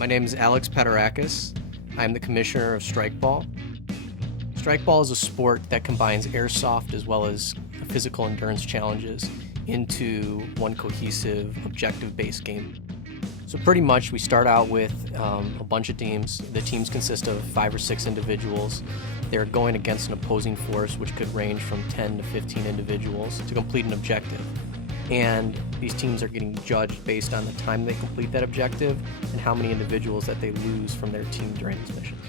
My name is Alex Peterakis. I'm the commissioner of Strikeball. Strikeball is a sport that combines airsoft as well as physical endurance challenges into one cohesive, objective-based game. So pretty much we start out with a bunch of teams. The teams consist of 5 or 6 individuals. They're going against an opposing force, which could range from 10 to 15 individuals to complete an objective. And these teams are getting judged based on the time they complete that objective and how many individuals that they lose from their team during these missions.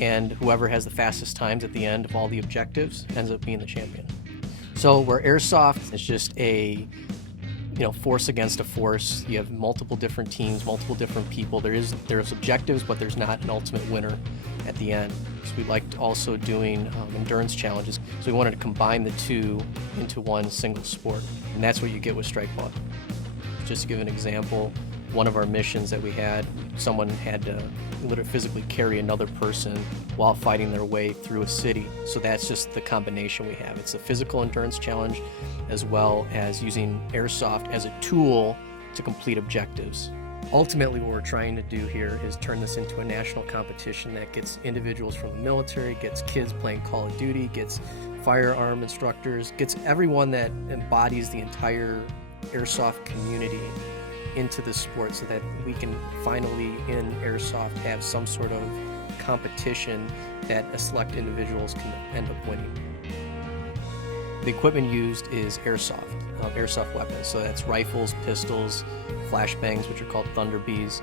And whoever has the fastest times at the end of all the objectives ends up being the champion. So where airsoft is just a force against a force, you have multiple different teams, multiple different people. There's objectives, but there's not an ultimate winner at the end. So we liked also doing endurance challenges. So we wanted to combine the two into one single sport, and that's what you get with Strikeball. Just to give an example, one of our missions that we had, someone had to literally physically carry another person while fighting their way through a city. So that's just the combination we have. It's a physical endurance challenge as well as using airsoft as a tool to complete objectives. Ultimately, what we're trying to do here is turn this into a national competition that gets individuals from the military, gets kids playing Call of Duty, gets firearm instructors, gets everyone that embodies the entire airsoft community into this sport so that we can finally in airsoft have some sort of competition that a select individuals can end up winning. The equipment used is airsoft weapons. So that's rifles, pistols, flashbangs, which are called Thunder Bees.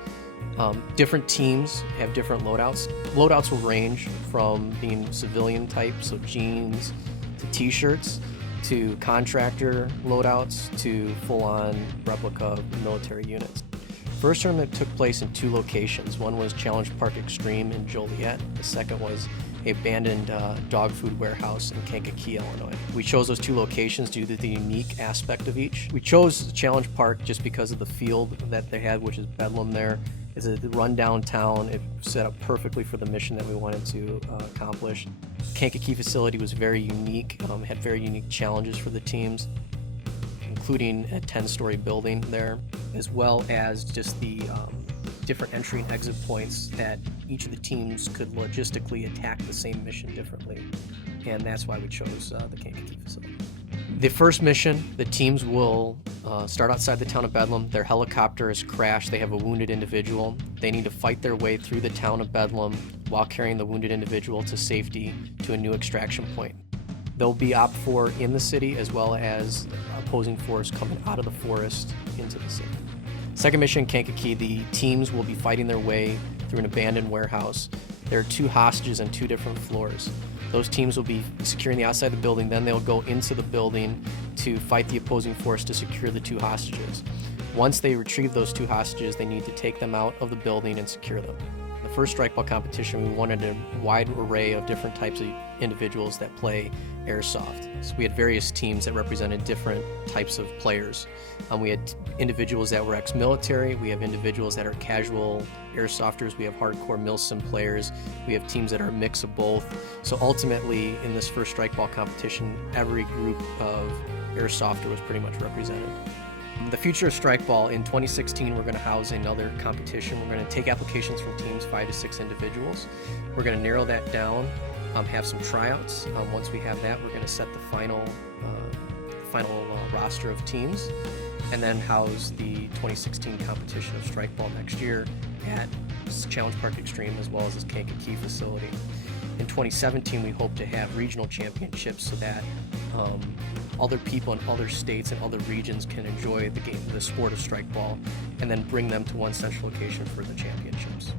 Different teams have different loadouts. Loadouts will range from being civilian type, so jeans to t-shirts, to contractor loadouts, to full-on replica military units. First tournament took place in 2 locations. One was Challenge Park Extreme in Joliet. The second was an abandoned dog food warehouse in Kankakee, Illinois. We chose those 2 locations due to the unique aspect of each. We chose Challenge Park just because of the field that they had, which is Bedlam there. It's a rundown town. It set up perfectly for the mission that we wanted to accomplish. Kankakee facility was very unique, had very unique challenges for the teams, including a 10-story building there, as well as just the different entry and exit points that each of the teams could logistically attack the same mission differently. And that's why we chose the Kankakee facility. The first mission, the teams will start outside the town of Bedlam. Their helicopter has crashed. They have a wounded individual. They need to fight their way through the town of Bedlam while carrying the wounded individual to safety to a new extraction point. There'll be OPFOR in the city as well as opposing force coming out of the forest into the city. Second mission, Kankakee, the teams will be fighting their way through an abandoned warehouse. There are 2 hostages on 2 different floors. Those teams will be securing the outside of the building, then they'll go into the building to fight the opposing force to secure the 2 hostages. Once they retrieve those 2 hostages, they need to take them out of the building and secure them. The first Strikeball competition, we wanted a wide array of different types of individuals that play airsoft. So we had various teams that represented different types of players. We had individuals that were ex-military, we have individuals that are casual airsofters, we have hardcore milsim players, we have teams that are a mix of both. So ultimately, in this first Strikeball competition, every group of airsofter was pretty much represented. The future of Strikeball, in 2016, we're going to house another competition. We're going to take applications from teams 5 to 6 individuals. We're going to narrow that down, have some tryouts. Once we have that, we're going to set the final roster of teams, and then house the 2016 competition of Strikeball next year at Challenge Park Extreme as well as this Kankakee facility. In 2017, we hope to have regional championships so that other people in other states and other regions can enjoy the sport of Strikeball, and then bring them to one central location for the championships.